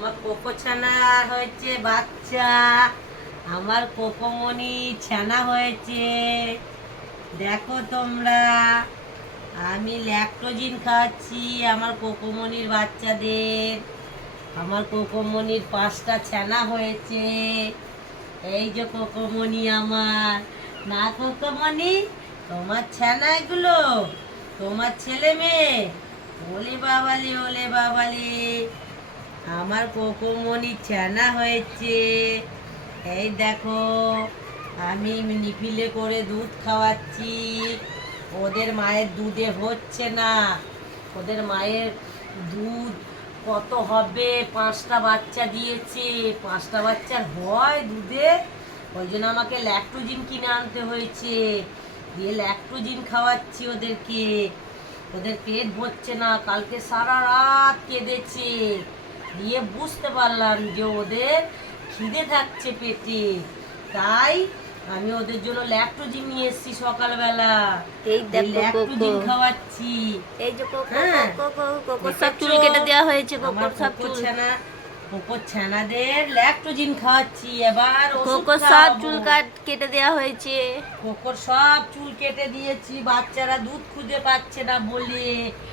আমার কোকো ছানা হয়েছে বাচ্চা, আমার কোকোমণি ছানা হয়েছে। দেখো তোমরা, আমি ল্যাক্টোজিন খাওয়াচ্ছি আমার কোকোমণির বাচ্চাদের। আমার কোকোমণির 5টা ছানা হয়েছে। এই যে কোকোমণি আমার, না কোকোমণি তোমার ছানা এগুলো, তোমার ছেলে মেয়ে। ওলে বাবালে ওলে বাবালে, আমার কোকোমণি ছানা হয়েছে। এই দেখো, আমি নিপিলে করে দুধ খাওয়াচ্ছি। ওদের মায়ের দুধে হচ্ছে না, ওদের মায়ের দুধ কত হবে, 5টা বাচ্চা দিয়েছে, 5টা বাচ্চার হয় দুধে। ওই জন্য আমাকে ল্যাক্টোজিন কিনে আনতে হয়েছে, দিয়ে ল্যাক্টোজিন খাওয়াচ্ছি ওদেরকে। ওদের পেট ভরছে না, কালকে সারা রাত কেঁদেছে, দিয়ে বুঝতে পারলাম যে ওদের খিদে থাকছে পেটে, তাই আমি ওদের জন্য ল্যাক্টোজিন নিয়ে এসেছি সকালবেলা। এই দেখো ল্যাক্টোজিন কোকো, খাওয়াচ্ছি। এই যে কোকো হ্যাঁ, কোকো কোকো সব দেখেছো? চুল কেটে দেওয়া হয়েছে, আমার কোকোর সব কোকো চুল, ছানা, কোকো ছানাদের ল্যাক্টোজিন খাওয়াচ্ছি। এবার ওষুধ কোকো সব খাওয়াবো। চুল কেটে দেওয়া হয়েছে। কোকোর সব চুল কেটে দিয়েছি, বাচ্চারা দুধ খুঁজে পাচ্ছে না বলে।